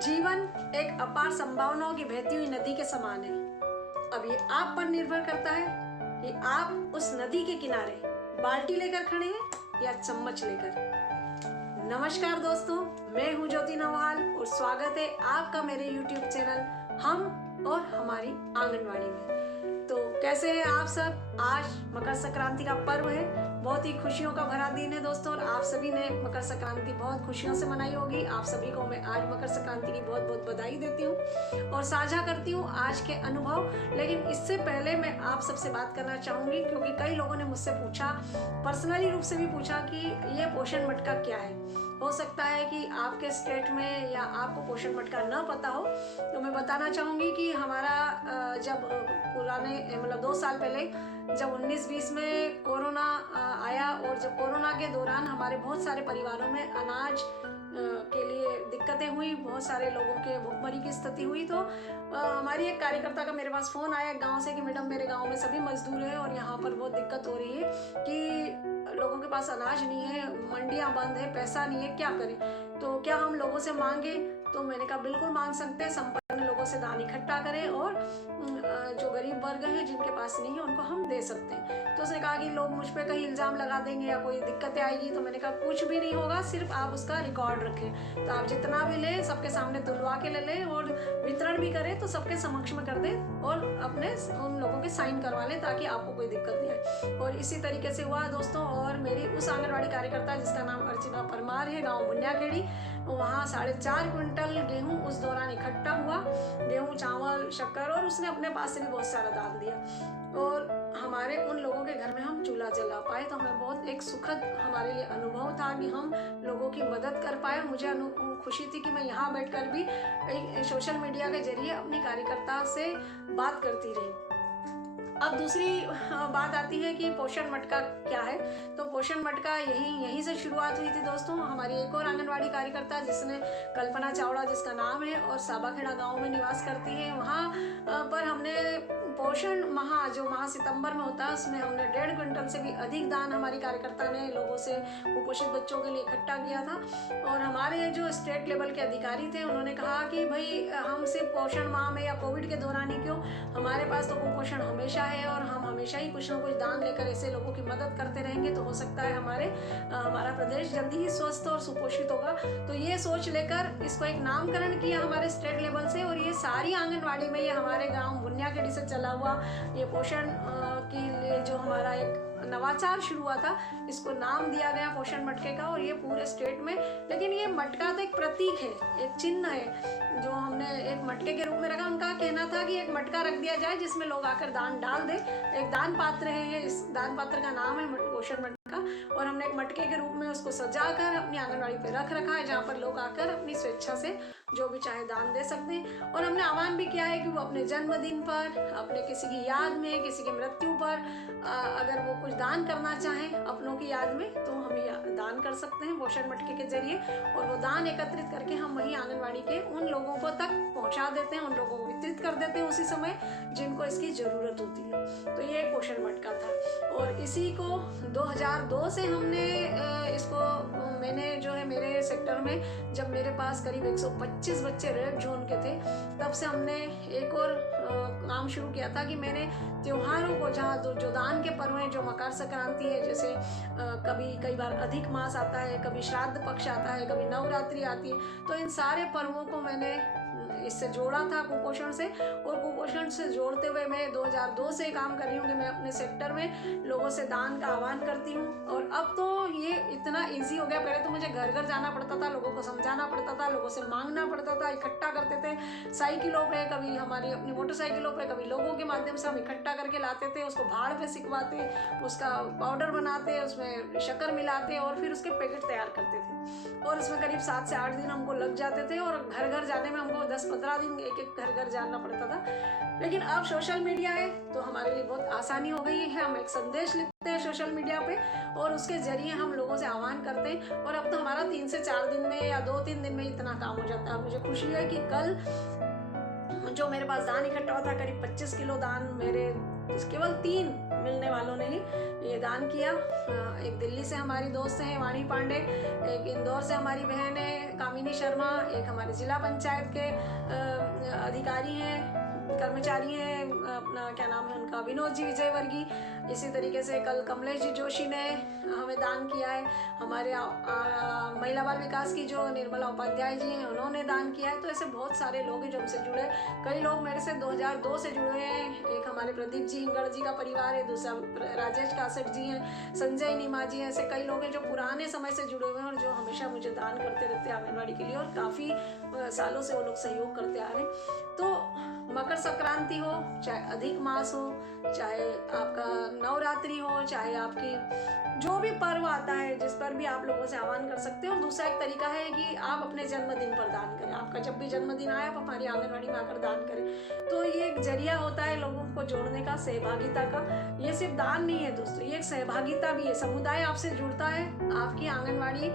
जीवन एक अपार संभावनाओं की बहती हुई नदी के समान है। अब ये आप पर निर्भर करता है कि आप उस नदी के किनारे बाल्टी लेकर खड़े हैं या चम्मच लेकर। नमस्कार दोस्तों, मैं हूं ज्योति नवहाल और स्वागत है आपका मेरे YouTube चैनल हम और हमारी आंगनवाड़ी में। तो कैसे हैं आप सब? आज मकर संक्रांति का पर्व है, बहुत ही खुशियों का भरा दिन है दोस्तों, और आप सभी ने मकर संक्रांति बहुत खुशियों से मनाई होगी। आप सभी को मैं आज मकर संक्रांति की बहुत बहुत बधाई देती हूँ और साझा करती हूँ आज के अनुभव। लेकिन इससे पहले मैं आप सबसे बात करना चाहूँगी, क्योंकि कई लोगों ने मुझसे पूछा, पर्सनली रूप से भी पूछा कि ये पोषण मटका क्या है। हो सकता है कि आपके स्टेट में या आपको पोषण मटका न पता हो, तो मैं बताना चाहूँगी कि हमारा जब पुराने मतलब 2 साल पहले जब 19-20 में कोरोना आया, और जब कोरोना के दौरान हमारे बहुत सारे परिवारों में अनाज के लिए दिक्कतें हुई, बहुत सारे लोगों के भुखमरी की स्थिति हुई, तो हमारी एक कार्यकर्ता का मेरे पास फ़ोन आया गांव से कि मैडम मेरे गांव में सभी मजदूर हैं और यहाँ पर बहुत दिक्कत हो रही है कि लोगों के पास अनाज नहीं है, मंडियाँ बंद है, पैसा नहीं है, क्या करें? तो क्या हम लोगों से मांगे? तो मैंने कहा बिल्कुल मांग सकते हैं, संपन्न लोगों से दान इकट्ठा करें और जो गरीब वर्ग हैं जिनके पास नहीं है उनको हम दे सकते हैं। तो उसने कहा कि लोग मुझ पे कहीं इल्ज़ाम लगा देंगे या कोई दिक्कतें आएगी। तो मैंने कहा कुछ भी नहीं होगा, सिर्फ आप उसका रिकॉर्ड रखें। तो आप जितना भी लें सबके सामने तुलवा के ले लें और वितरण भी करें तो सबके समक्ष में कर दें और अपने उन लोगों के साइन करवा लें ताकि आपको कोई दिक्कत नहीं आए। और इसी तरीके से हुआ दोस्तों। और मेरी उस आंगनवाड़ी कार्यकर्ता जिसका नाम अर्चना परमार है, गाँव बुनियाखेड़ी, वहाँ 4.5 क्विंटल गेहूँ उस दौरान इकट्ठा हुआ, गेहूँ, चावल, शक्कर, और उसने अपने पास से भी बहुत सारा दान दिया। और हमारे उन लोगों के घर में हम चूल्हा जला पाए, तो हमें बहुत एक सुखद हमारे लिए अनुभव था कि हम लोगों की मदद कर पाए। मुझे खुशी थी कि मैं यहाँ बैठकर भी एक सोशल मीडिया के जरिए अपनी कार्यकर्ता से बात करती रही। अब दूसरी बात आती है कि पोषण मटका क्या है। तो पोषण मटका यहीं से शुरुआत हुई थी दोस्तों। हमारी एक और आंगनवाड़ी कार्यकर्ता जिसने कल्पना चावड़ा जिसका नाम है और साबाखेड़ा गांव में निवास करती है, वहाँ पर हमने पोषण माह जो माह सितंबर में होता है उसमें हमने 1.5 क्विंटल से भी अधिक दान हमारी कार्यकर्ता ने लोगों से कुपोषित बच्चों के लिए इकट्ठा किया था। और हमारे जो स्टेट लेवल के अधिकारी थे उन्होंने कहा कि भाई हम सिर्फ पोषण माह में या कोविड के दौरान ही क्यों, हमारे पास तो कुपोषण हमेशा है और हम हमेशा ही कुछ ना कुछ दान लेकर ऐसे लोगों की मदद करते रहेंगे, तो हो सकता है हमारा प्रदेश जल्दी ही स्वस्थ और सुपोषित होगा। तो ये सोच लेकर इसको एक नामकरण किया हमारे स्टेट लेवल से, और ये सारी आंगनवाड़ी में, ये हमारे गाँव बुनियाखेड़ी से चला हुआ ये पोषण के लिए जो हमारा एक नवाचार शुरू हुआ था, इसको नाम दिया गया पोषण मटके का, और ये पूरे स्टेट में। लेकिन ये मटका तो एक प्रतीक है, एक चिन्ह है जो हमने एक मटके के रूप में रखा। उनका कहना था कि एक मटका रख दिया जाए जिसमें लोग आकर दान डाल दे। एक दान पात्र है ये, इस दान पात्र का नाम है पोषण मटका, और हमने एक मटके के रूप में उसको सजाकर अपनी आंगनवाड़ी पे रख रखा है, जहाँ पर लोग आकर अपनी स्वेच्छा से जो भी चाहे दान दे सकते हैं। और हमने आह्वान भी किया है कि वो अपने जन्मदिन पर, अपने किसी की याद में, किसी की मृत्यु पर अगर वो कुछ दान करना चाहें अपनों की याद में, तो हम दान कर सकते हैं पोषण मटके के जरिए। और वो दान एकत्रित करके हम वही आंगनवाड़ी के उन लोगों को तक पहुंचा देते हैं, उन लोगों को वितरित कर देते हैं उसी समय जिनको इसकी ज़रूरत होती है। तो ये एक पोषण मटका था, और इसी को 2002 से हमने मैंने जो है मेरे सेक्टर में जब मेरे पास करीब 125 बच्चे रेड जोन के थे, तब से हमने एक और काम शुरू किया था कि मैंने त्योहारों को, जहाँ जो दान के पर्व हैं, जो मकर संक्रांति है, जैसे कई बार अधिक मास आता है, कभी श्राद्ध पक्ष आता है, कभी नवरात्रि आती है, तो इन सारे पर्वों को मैंने इससे जोड़ा था कुपोषण से। और कुपोषण से जोड़ते हुए मैं 2002 से काम कर रही हूँ कि मैं अपने सेक्टर में लोगों से दान का आह्वान करती हूँ। और अब तो ये इतना इजी हो गया, पहले तो मुझे घर घर जाना पड़ता था, लोगों को समझाना पड़ता था, लोगों से मांगना पड़ता था, इकट्ठा करते थे साइकिलों पे, कभी हमारी अपनी मोटरसाइकिलों पे, कभी लोगों के माध्यम से हम इकट्ठा करके लाते थे, उसको भाड़ पे सिकवाते, उसका पाउडर बनाते, उसमें शक्कर मिलाते और फिर उसके पैकेट तैयार करते थे। और इसमें करीब 7 से 8 दिन हमको लग जाते थे, और घर घर जाने में हमको 10-15 दिन एक घर घर जाना पड़ता था। लेकिन अब सोशल मीडिया है तो हमारे लिए बहुत आसानी हो गई है। हम एक संदेश लिखते हैं सोशल मीडिया पे और उसके जरिए हम लोगों से आह्वान करते हैं, और अब तो हमारा 3 से 4 दिन में या 2-3 दिन में इतना काम हो जाता है। मुझे खुशी है कि कल जो मेरे पास दान इकट्ठा हुआ था, करीब 25 किलो दान मेरे केवल 3 मिलने वालों ने ही ये दान किया। एक दिल्ली से हमारी दोस्त हैं वाणी पांडे, एक इंदौर से हमारी बहन है कामिनी शर्मा, एक हमारे जिला पंचायत के अधिकारी हैं, कर्मचारी हैं, अपना क्या नाम है उनका, विनोद जी विजयवर्गीय। इसी तरीके से कल कमलेश जी जोशी ने हमें दान किया है। हमारे महिला बाल विकास की जो निर्मला उपाध्याय जी हैं उन्होंने दान किया है। तो ऐसे बहुत सारे लोग हैं जो हमसे जुड़े। कई लोग मेरे से 2002 से जुड़े हैं। एक हमारे प्रदीप जी हिंगड़ जी का परिवार है, दूसरा राजेश कासट जी हैं, संजय नीमा जी हैं। ऐसे कई लोग हैं जो पुराने समय से जुड़े हुए हैं और जो हमेशा मुझे दान करते रहते हैं आंगनबाड़ी के लिए, और काफ़ी सालों से वो लोग सहयोग करते आ रहे हैं। तो मकर संक्रांति हो, चाहे अधिक मास हो, चाहे आपका नवरात्रि हो, चाहे आपकी जो भी पर्व आता है जिस पर भी आप लोगों से आह्वान कर सकते हो। और दूसरा एक तरीका है कि आप अपने जन्मदिन पर दान करें। आपका जब भी जन्मदिन आए आप हमारी आंगनबाड़ी में आकर दान करें। तो ये एक जरिया होता है लोगों को जोड़ने का, सहभागिता का। ये सिर्फ दान नहीं है दोस्तों, ये एक सहभागिता भी है। समुदाय आपसे जुड़ता है, आपकी आंगनबाड़ी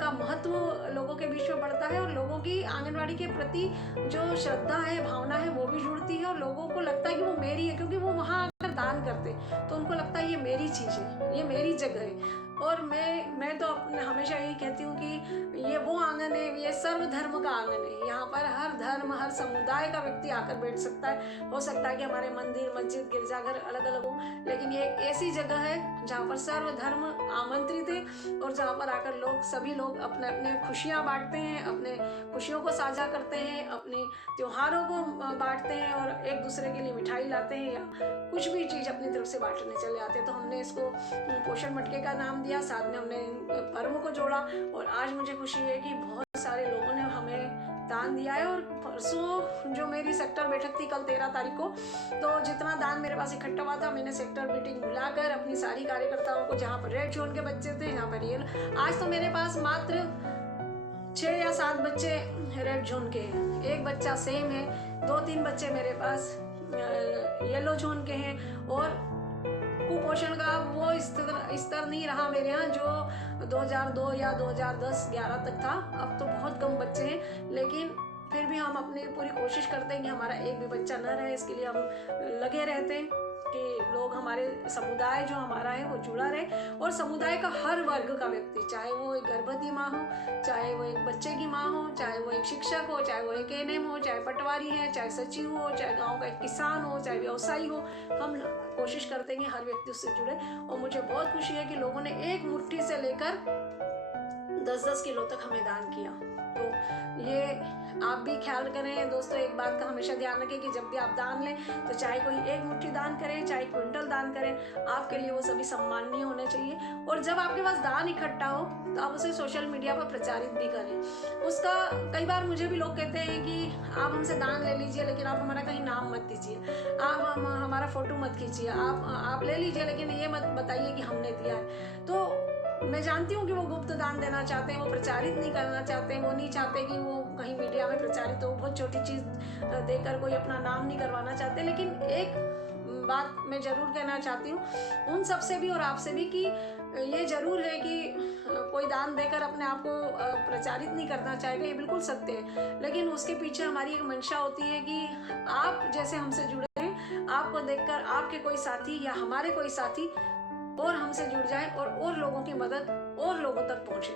का महत्व लोगों के बीच में बढ़ता है, और लोगों की आंगनबाड़ी के प्रति जो श्रद्धा है, भावना है, वो भी जुड़ती है। और लोगों को लगता है कि वो मेरी है, क्योंकि वो वहाँ आकर दान करते तो उनको लगता है ये मेरी चीज़ है, ये मेरी जगह है। और मैं तो अपने हमेशा यही कहती हूँ कि ये वो आंगन है, ये सर्वधर्म का आंगन है। यहाँ पर हर धर्म, हर समुदाय का व्यक्ति आकर बैठ सकता है। हो सकता है कि हमारे मंदिर, मस्जिद, गिरजाघर अलग अलग हो, लेकिन ये एक ऐसी जगह है जहाँ पर सर्वधर्म आमंत्रित है, और जहाँ पर आकर लोग, सभी लोग अपने अपने खुशियाँ बांटते हैं, अपने खुशियों को साझा करते हैं, अपने त्योहारों को बांटते हैं, और एक दूसरे के लिए मिठाई लाते हैं या कुछ भी चीज़ अपनी तरफ से बांटने चले आते हैं। तो हमने इसको पोषण मटके का नाम दिया, साथ में हमने पर्व को जोड़ा। और आज मुझे खुशी है कि बहुत सारे लोगों ने हमें दान दिया है। और परसों जो मेरी सेक्टर बैठक थी कल 13 तारीख को, तो जितना दान मेरे पास इकट्ठा हुआ था, मैंने सेक्टर मीटिंग बुलाकर अपनी सारी कार्यकर्ताओं को, जहाँ पर रेड जोन के बच्चे थे, जहाँ पर येलो, आज तो मेरे पास मात्र 6 या 7 बच्चे रेड जोन के हैं, एक बच्चा सेम है, 2-3 बच्चे मेरे पास येलो जोन के हैं। और कुपोषण का वो स्तर नहीं रहा मेरे यहाँ जो 2002 या 2010-11 तक था। अब तो बहुत कम बच्चे हैं, लेकिन फिर भी हम अपनी पूरी कोशिश करते हैं कि हमारा एक भी बच्चा न रहे। इसके लिए हम लगे रहते हैं कि लोग, हमारे समुदाय जो हमारा है वो जुड़ा रहे। और समुदाय का हर वर्ग का व्यक्ति, चाहे वो एक गर्भवती माँ हो, चाहे वो एक बच्चे की माँ हो, चाहे वो एक शिक्षक हो, चाहे वो एक एएनएम हो, चाहे पटवारी है, चाहे सचिव हो, चाहे गांव का एक किसान हो, चाहे व्यवसायी हो, हम कोशिश करते हैं कि हर व्यक्ति उससे जुड़े। और मुझे बहुत खुशी है कि लोगों ने एक मुट्ठी से लेकर 10-10 किलो तक हमें दान किया। तो ये आप भी ख्याल करें दोस्तों, एक बात का हमेशा ध्यान रखें कि जब भी आप दान लें तो चाहे कोई एक मुट्ठी दान करें, चाहे क्विंटल दान करें, आपके लिए वो सभी सम्माननीय होने चाहिए। और जब आपके पास दान इकट्ठा हो तो आप उसे सोशल मीडिया पर प्रचारित भी करें। उसका कई बार मुझे भी लोग कहते हैं कि आप हमसे दान ले लीजिए, लेकिन आप हमारा कहीं नाम मत दीजिए, आप हमारा फोटो मत खींचिए, आप ले लीजिए, लेकिन ये मत बताइए कि हमने दिया है। तो मैं जानती हूँ कि वो गुप्त दान देना चाहते हैं, वो प्रचारित नहीं करना चाहते हैं, वो नहीं चाहते कि वो कहीं मीडिया में प्रचारित हो, बहुत छोटी चीज़ देकर कोई अपना नाम नहीं करवाना चाहते। लेकिन एक बात मैं ज़रूर कहना चाहती हूँ उन सब से भी और आपसे भी, कि ये ज़रूर है कि कोई दान देकर अपने आप को प्रचारित नहीं करना चाहेगा, ये बिल्कुल सत्य है। लेकिन उसके पीछे हमारी एक मंशा होती है कि आप जैसे हमसे जुड़े हैं, आपको देखकर आपके कोई साथी या हमारे कोई साथी और हमसे जुड़ जाए और लोगों की मदद और लोगों तक पहुंचे,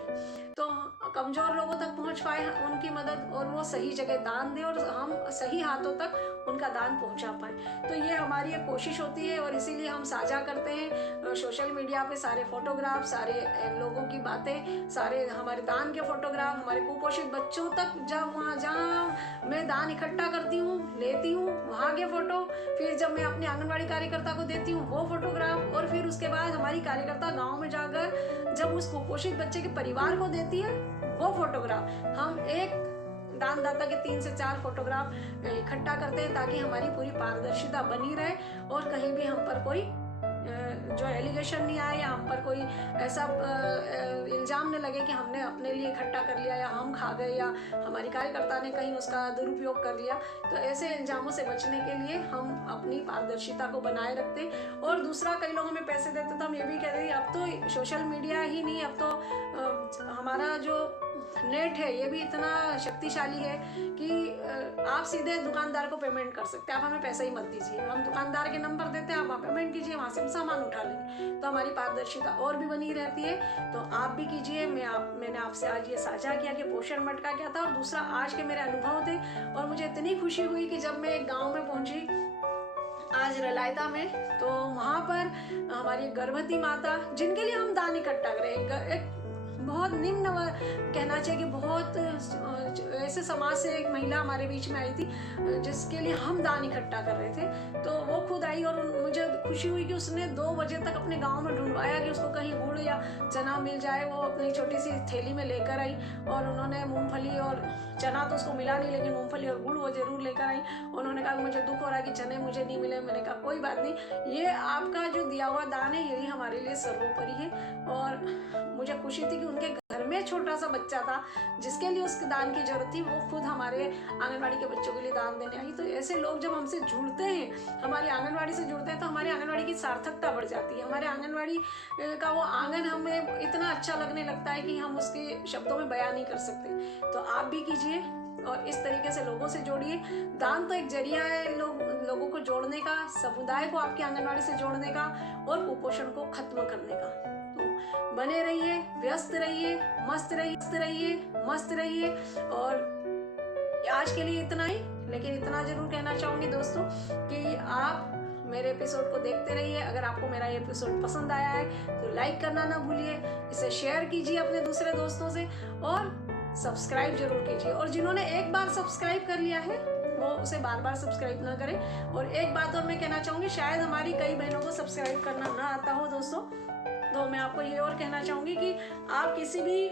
तो कमजोर लोगों तक पहुंच पाए उनकी मदद, और वो सही जगह दान दें और हम सही हाथों तक उनका दान पहुंचा पाए। तो ये हमारी एक कोशिश होती है, और इसीलिए हम साझा करते हैं सोशल मीडिया पे सारे फोटोग्राफ, सारे लोगों की बातें, सारे हमारे दान के फोटोग्राफ, हमारे कुपोषित बच्चों तक जहाँ मैं दान इकट्ठा करती हूँ, लेती हूँ, वहाँ के फोटो, फिर जब मैं अपने आंगनबाड़ी कार्यकर्ता को देती हूँ वो फोटोग्राफ, और फिर उसके बाद हमारी कार्यकर्ता गाँव में जाकर जब उस कुपोषित बच्चे के परिवार को देती है वो फोटोग्राफ, हम एक दानदाता के 3 से 4 फोटोग्राफ इकट्ठा करते हैं ताकि हमारी पूरी पारदर्शिता बनी रहे और कहीं भी हम पर कोई जो एलिगेशन नहीं आए या हम पर कोई ऐसा इल्ज़ाम न लगे कि हमने अपने लिए इकट्ठा कर लिया या हम खा गए या हमारी कार्यकर्ता ने कहीं उसका दुरुपयोग कर लिया। तो ऐसे इल्ज़ामों से बचने के लिए हम अपनी पारदर्शिता को बनाए रखते हैं। और दूसरा, कई लोग हमें पैसे देते तो हम ये भी कहते हैं अब तो सोशल मीडिया ही नहीं, अब तो हमारा जो नेट है ये भी इतना शक्तिशाली है कि आप सीधे दुकानदार को पेमेंट कर सकते हैं। आप हमें पैसा ही मत दीजिए, हम दुकानदार के नंबर देते हैं, आप वहाँ पेमेंट कीजिए, वहाँ से हम सामान उठा लेंगे। तो हमारी पारदर्शिता और भी बनी रहती है। तो आप भी कीजिए। मैंने आपसे आज ये साझा किया कि पोषण मटका क्या था, और दूसरा आज के मेरे अनुभव थे। और मुझे इतनी खुशी हुई कि जब मैं एक गाँव में पहुँची आज रलायता में, तो वहाँ पर हमारी गर्भवती माता, जिनके लिए हम दान इकट्ठा करें, एक बहुत निम्न कहना चाहिए कि बहुत ऐसे समाज से एक महिला हमारे बीच में आई थी जिसके लिए हम दान इकट्ठा कर रहे थे। तो वो खुद आई और मुझे खुशी हुई कि उसने 2 बजे तक अपने गांव में ढूंढवाया कि उसको कहीं गुड़ या चना मिल जाए। वो अपनी छोटी सी थैली में लेकर आई और उन्होंने मूंगफली और चना तो उसको मिला नहीं, लेकिन मूंगफली और गुड़ वो जरूर लेकर आई। उन्होंने कहा मुझे दुख हो रहा है कि चने मुझे नहीं मिले। मैंने कहा कोई बात नहीं, ये आपका जो दिया हुआ दान है यही हमारे लिए सर्वोपरि है। और मुझे खुशी थी कि उनके घर में छोटा सा बच्चा था जिसके लिए उसके दान की जरूरत थी, वो खुद हमारे आंगनवाड़ी के बच्चों के लिए दान देने आई। तो ऐसे लोग जब हमसे जुड़ते हैं, हमारी आंगनवाड़ी से जुड़ते हैं, तो हमारी आंगनवाड़ी की सार्थकता बढ़ जाती है। हमारे आंगनवाड़ी का वो आंगन हमें इतना अच्छा लगने लगता है कि हम उसके शब्दों में बयान नहीं कर सकते। तो आप भी कीजिए और इस तरीके से लोगों से जोड़िए। दान तो एक जरिया है लोगों को जोड़ने का, समुदाय को आपकी आंगनवाड़ी से जोड़ने का और कुपोषण को खत्म करने का। तो बने रहिए, व्यस्त रहिए, मस्त रहिए। और आज के लिए इतना ही, लेकिन इतना जरूर कहना चाहूंगी दोस्तों कि आप मेरे एपिसोड को देखते रहिए। अगर आपको मेरा ये एपिसोड पसंद आया है तो लाइक करना ना भूलिए, इसे शेयर कीजिए अपने दूसरे दोस्तों से और सब्सक्राइब जरूर कीजिए। और जिन्होंने एक बार सब्सक्राइब कर लिया है वो उसे बार बार सब्सक्राइब ना करें। और एक बात और मैं कहना चाहूंगी, शायद हमारी कई बहनों को सब्सक्राइब करना ना आता हो दोस्तों, तो मैं आपको ये और कहना चाहूंगी कि आप किसी भी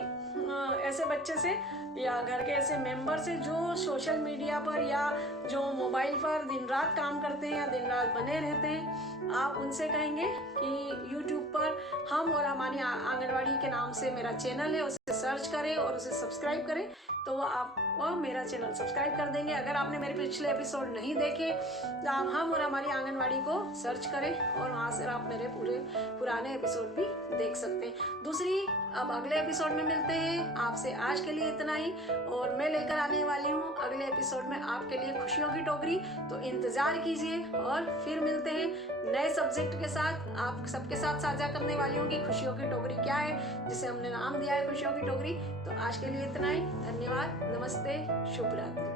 ऐसे बच्चे से या घर के ऐसे मेंबर से जो सोशल मीडिया पर या जो मोबाइल पर दिन रात काम करते हैं या दिन रात बने रहते हैं, आप उनसे कहेंगे कि YouTube पर हम और हमारी आंगनवाड़ी के नाम से मेरा चैनल है, उसे सर्च करें और उसे सब्सक्राइब करें, तो वो मेरा चैनल सब्सक्राइब कर देंगे। अगर आपने मेरे पिछले एपिसोड नहीं देखे तो आप हम और हमारी आंगनवाड़ी को सर्च करें और वहाँ से आप मेरे पूरे पुराने एपिसोड भी देख सकते हैं। दूसरी, अब अगले एपिसोड में मिलते हैं। आपसे आज के लिए इतना ही, और मैं लेकर आने वाली हूँ अगले एपिसोड में आपके लिए खुशियों की टोकरी। तो इंतजार कीजिए और फिर मिलते हैं नए सब्जेक्ट के साथ। आप सबके साथ साझा करने वाली हूँ कि खुशियों की टोकरी क्या है, जिसे हमने नाम दिया है खुशियों की टोकरी। तो आज के लिए इतना ही, धन्यवाद, नमस्ते, शुभ रात्रि।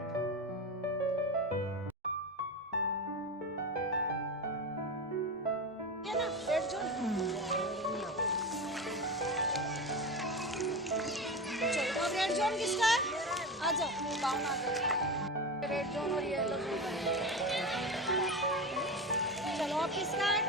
चलो अब रेड जोन किसका है? आ जाओ, बाउन आ जाओ। रेड जोन और येलो जोन। चलो अब किसका है?